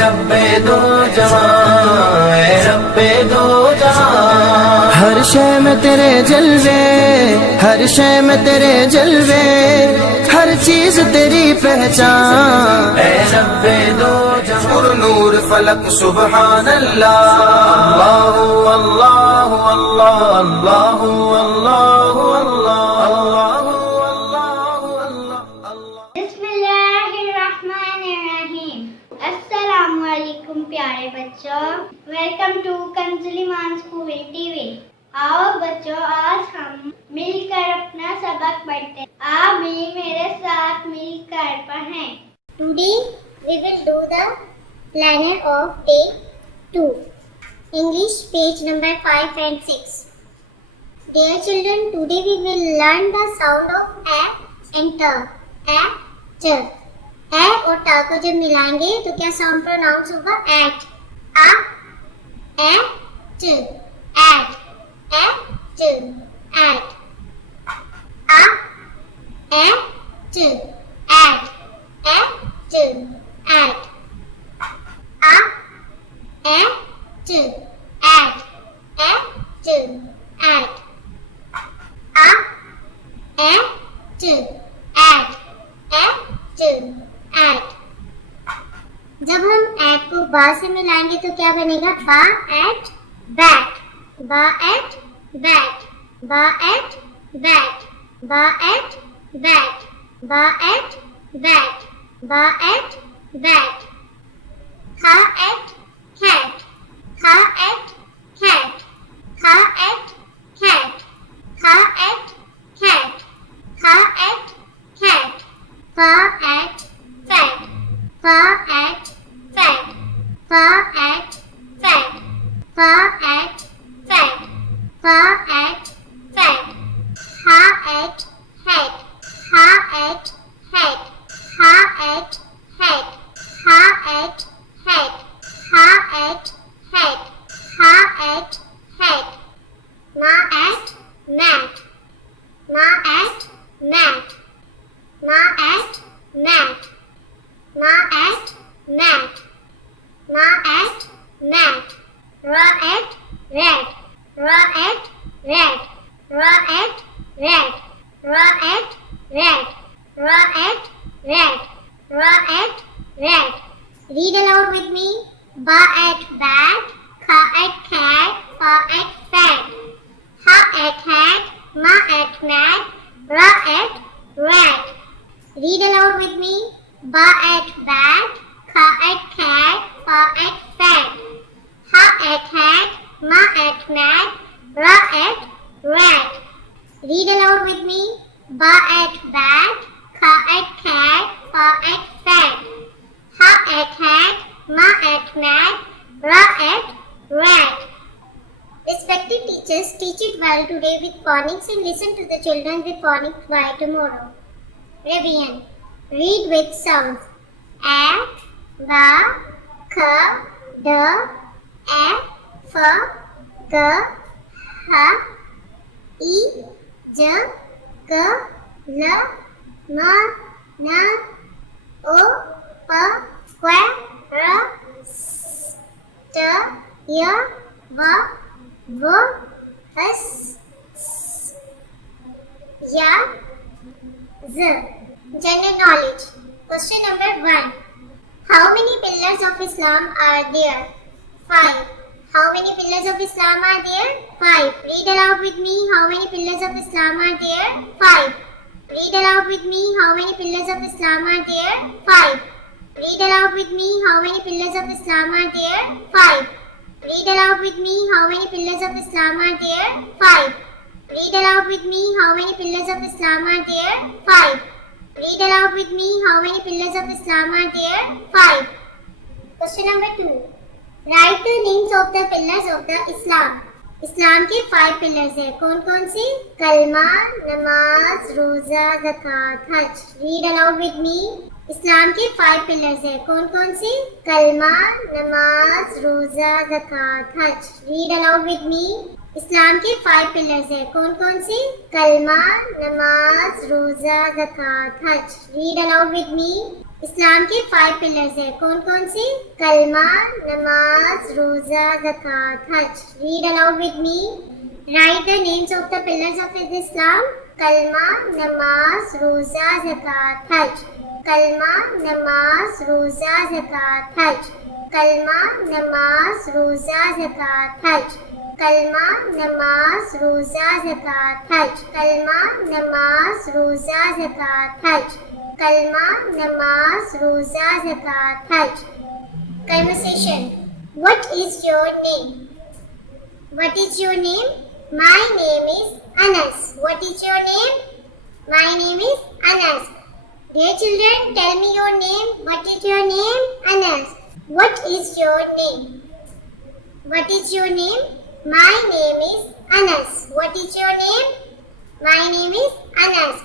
رب دو جہاں، اے رب دو جہاں، ہر شے میں تیرے جلوے، ہر شے میں تیرے جلوے، ہر چیز تیری پہچان، اے رب دو جہاں، پر نور فلک سبحان اللہ، اللہ اللہ اللہ اللہ اللہ اللہ اللہ۔ بسم اللہ الرحمن الرحیم۔ السلام علیکم پیارے بچوں، ویلکم ٹو کنزل ایمان اسکول ٹی وی۔ آؤ بچوں، آج ہم مل کر اپنا سبق پڑھتے ہیں۔ آپ بھی میرے ساتھ مل کر پڑھیں۔ Today we will do the planner of day 2. English page number 5 and 6. Dear children, today we will learn the sound of a and t. A, t. A اور تا کو جب ملائیں گے تو کیا ساؤنڈ پروناؤنس ہوگا؟ ایٹ۔ آ، اے، ٹ، ایٹ، اے، ٹ، ایٹ۔ آ، اے، ٹ، ایٹ، اے، ٹ، ایٹ۔ آ، اے، ٹ، ایٹ، اے، ٹ، ایٹ۔ آ، اے، ٹ، ایٹ، اے، ٹ، ایٹ۔ جب ہم ایٹ کو با سے ملائیں گے تو کیا بنے گا؟ با ایٹ بیٹ، با ایٹ بیٹ، با ایٹ بیٹ، با ایٹ بیٹ، با ایٹ بیٹ، با ایٹ بیٹ۔ کھا ایٹ کھیٹ، کھا ایٹ کھیٹ، کھا ایٹ کھیٹ، کھا ایٹ کھیٹ، کھا ایٹ کھیٹ۔ فا ایٹ فیٹ، فا ایٹ فیٹ، فا ایٹ فیٹ، فا ایٹ فیٹ، فا ایٹ فیٹ۔ ہا ایٹ ہیٹ، ہا ایٹ ہیٹ، ہا ایٹ ہیٹ، ہا ایٹ ہیٹ، ہا ایٹ ہیٹ، ہا ایٹ ہیٹ۔ ما ایٹ میٹ، ما ایٹ میٹ، ما ایٹ میٹ، ما ایٹ میٹ، ما ایٹ میٹ۔ را ایٹ ریٹ، را ایٹ ریٹ، را ایٹ ریٹ، را ایٹ ریٹ، را ایٹ ریٹ، را at rate. Read aloud with me. Ba at bat, kha at cat, fa at fat, ha at hat, ma at mat, ra at rat. Read aloud with me. Ba at bat, kha at cat, fa at fat, ha at hat, ma at mat, ra at rat. Read aloud with me. Ba at bat, kha at cat, fa at fat, ha at hat, ma at mat, ra at rat. Respected teachers, teach it well today with phonics and listen to the children with phonics by tomorrow. Revision. Read with sounds. A, ba, k, d, e, f, g, h, I, j, k, l, m, n, o, p, q, r, s, t, y, v, w, s, y, z. General knowledge. Question number 1. How many pillars of Islam are there? 5. How many pillars of Islam are there? 5. Read aloud with me. How many pillars of Islam are there? 5. Read aloud with me. How many pillars of Islam are there? 5. Read aloud with me. How many pillars of Islam are there? 5. Read aloud with me. How many pillars of Islam are there? 5. Read aloud with me. How many pillars of Islam are there? 5. Read aloud with me. How many pillars of Islam are there? 5. Question number 2. Write the names of the pillars of the Islam. اسلام کے 5 pillars ہیں. کون کون سے؟ کلمہ، نماز، روزہ، زکوٰۃ، حج. Read aloud with me. Islam کے 5 پلرز ہیں. کون کون سے؟ کلمہ، نماز، روزہ، زکوٰۃ، حج. Read aloud with me. Islam کے 5 پلرز ہیں. کون کون سے؟ کلمہ، نماز، روزہ، زکوٰۃ، حج. Read aloud with me. Islam کے 5 پلرز ہیں. کون کون سے؟ کلمہ، نماز، روزہ، زکوٰۃ، حج. Read aloud with me. Write the names of the pillars of Islam. کلمہ، نماز، روزہ، زکوٰۃ، حج. کلمہ، نماز، روزہ، زکوٰۃ، حج. کلمہ، نماز، روزہ، زکوٰۃ، حج. کلمہ، نماز، روزہ، زکوٰۃ، حج. کلمہ، نماز، روزہ، زکوٰۃ، حج. کلمہ، نماز، روزہ، زکوٰۃ، حج. Conversation. What is your name? What is your name? My name is Anas. What is your name? My name is Anas. Dear children, tell me your name. What is your name? Anas. What is your name? What is your name? My name is Anas. What is your name? My name is Anas.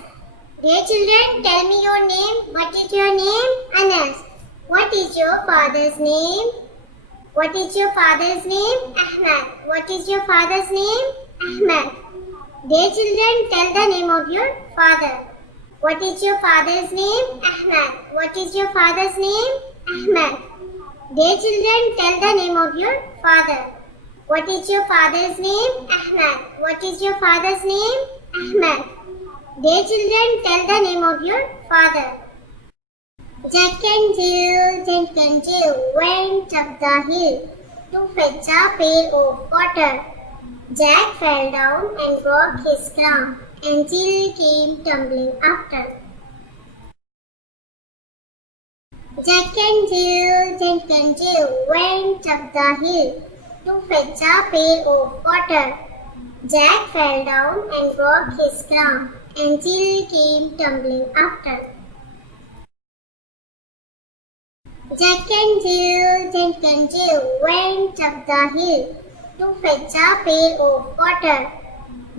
Dear children, tell me your name. What is your name? Anas. What is your father's name? What is your father's name? Ahmad. What is your father's name? Ahmad. Dear children, tell the name of your father. What is your father's name? Ahmad. What is your father's name? Ahmad. Dear children, tell the name of your father. What is your father's name? Ahmad. What is your father's name? Ahmad. Dear children, tell the name of your father. Jack and Jill went up the hill to fetch a pail of water. Jack fell down and broke his crown, and Jill came tumbling after. Jack and Jill went up the hill to fetch a pail of water. Jack fell down and broke his crown, and Jill came tumbling after. Jack and Jill went up the hill to fetch a pail of water.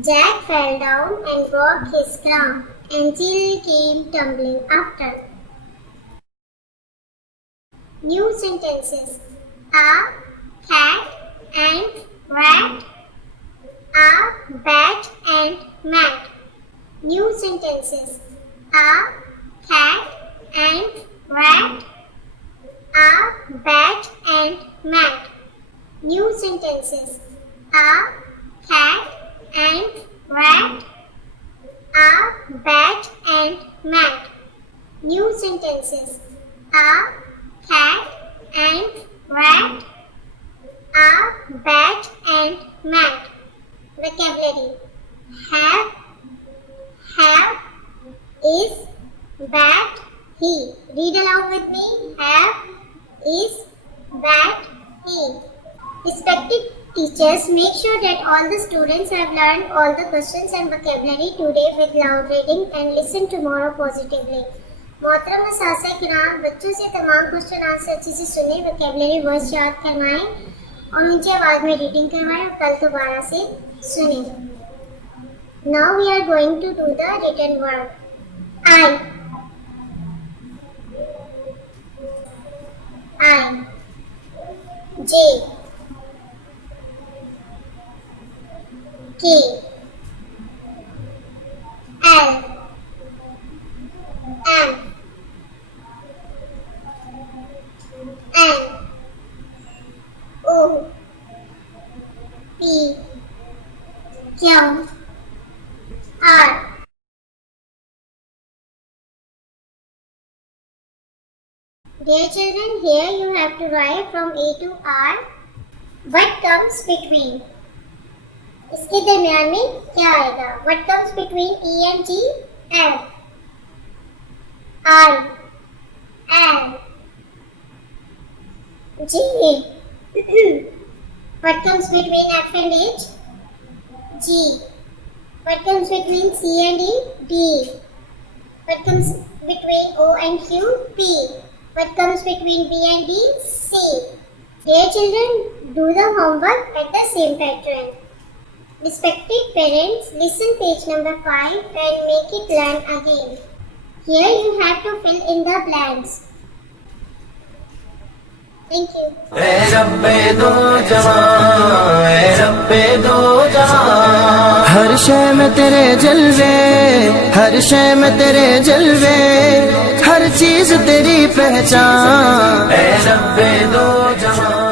Jack fell down and broke his crown, and Jill came tumbling after. New sentences. A cat and rat. A bat and mat. New sentences. A cat and rat. A bat and mat. New sentences. A cat and rat. A bat and mat. New sentences. A cat and rat. A bat and mat. Vocabulary. Have, is, bat, he. Read aloud with me. Have, is, that, he. Respected teachers, make sure that all the students have learned all the questions and vocabulary today with loud reading and listen tomorrow positively. मोहतरम असातिज़ा किराम, बच्चों से तमाम question answer अच्छे से सुने, vocabulary words याद करवाएं और ऊंची आवाज़ में रीडिंग करवाएं और कल दोबारा से सुने. Now we are going to do the written word. I, J, K, L, M, N, O, P, Q, R. Dear children, here you have to write from A to R. What comes between? इसके दरमियान में क्या आएगा? What comes between E and G? F, I, L, G. What comes between F and H? G. What comes between C and E? D. What comes between O and Q? P. What comes between B and D? C. Dear children, do the homework at the same pattern. Respected parents, listen page number 5 and make it learn again. Here you have to fill in the blanks. Thank you. اے ربے دو جہاں، اے ربے دو جہاں. ہر شے میں تیرے جلوے، ہر شے میں تیرے جلوے، ہر چیز تیری پہچان. اے رب دو جہاں